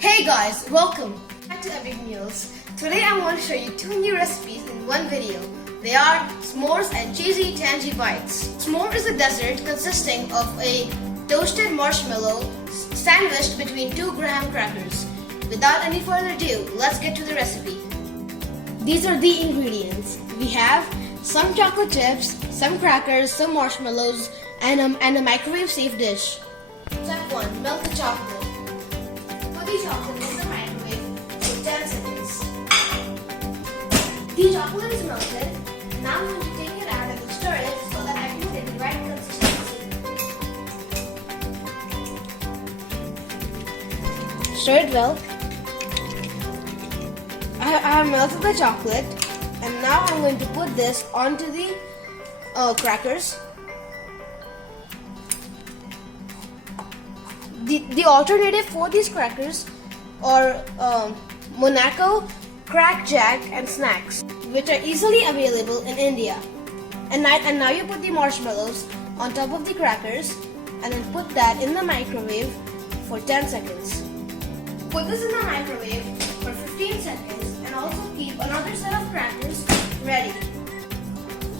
Hey guys, welcome back to Epic Meals. Today I want to show you two new recipes in one video. They are s'mores and cheesy-tangy bites. S'more is a dessert consisting of a toasted marshmallow sandwiched between two graham crackers. Without any further ado, let's get to the recipe. These are the ingredients. We have some chocolate chips, some crackers, some marshmallows, and a microwave-safe dish. Step 1. Melt the chocolate. Put the chocolate in the microwave for 10 seconds. The chocolate is melted. Now I'm going to take it out and stir it so that I can get the right consistency. Stir it well. I have melted the chocolate, and now I'm going to put this onto the crackers. The alternative for these crackers are Monaco, Crack Jack, and Snacks, which are easily available in India. And now you put the marshmallows on top of the crackers, and then put that in the microwave for 10 seconds. Put this in the microwave for 15 seconds, and also keep another set of crackers ready.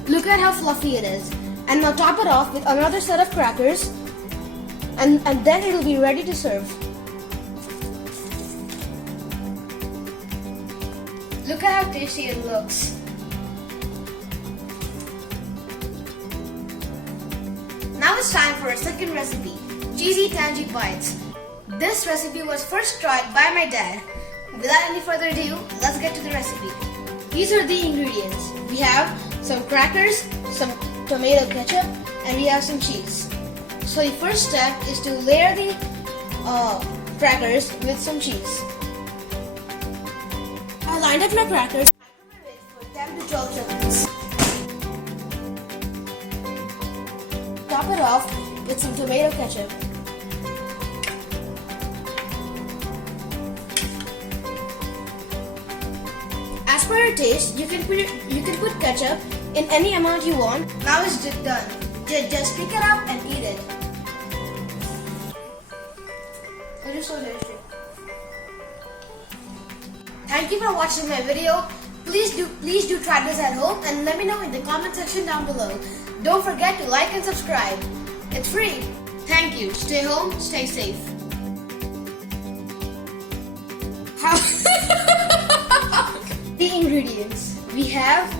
Look at how fluffy it is. And now top it off with another set of crackers, and then it will be ready to serve. Look at how tasty it looks. Now it's time for a second recipe, Cheesy-Tangy bites. This recipe was first tried by my dad. Without any further ado, let's get to the recipe. These are the ingredients. We have some crackers, some tomato ketchup, and we have some cheese. So the first step is to layer the crackers with some cheese. I lined up my crackers for 10 to 12 seconds. Top it off with some tomato ketchup. As per your taste, you can put ketchup in any amount you want. Now it's done. Just pick it up and eat it. It is so delicious. Thank you for watching my video. Please do try this at home and let me know in the comment section down below. Don't forget to like and subscribe. It's free. Thank you. Stay home, stay safe. The ingredients. We have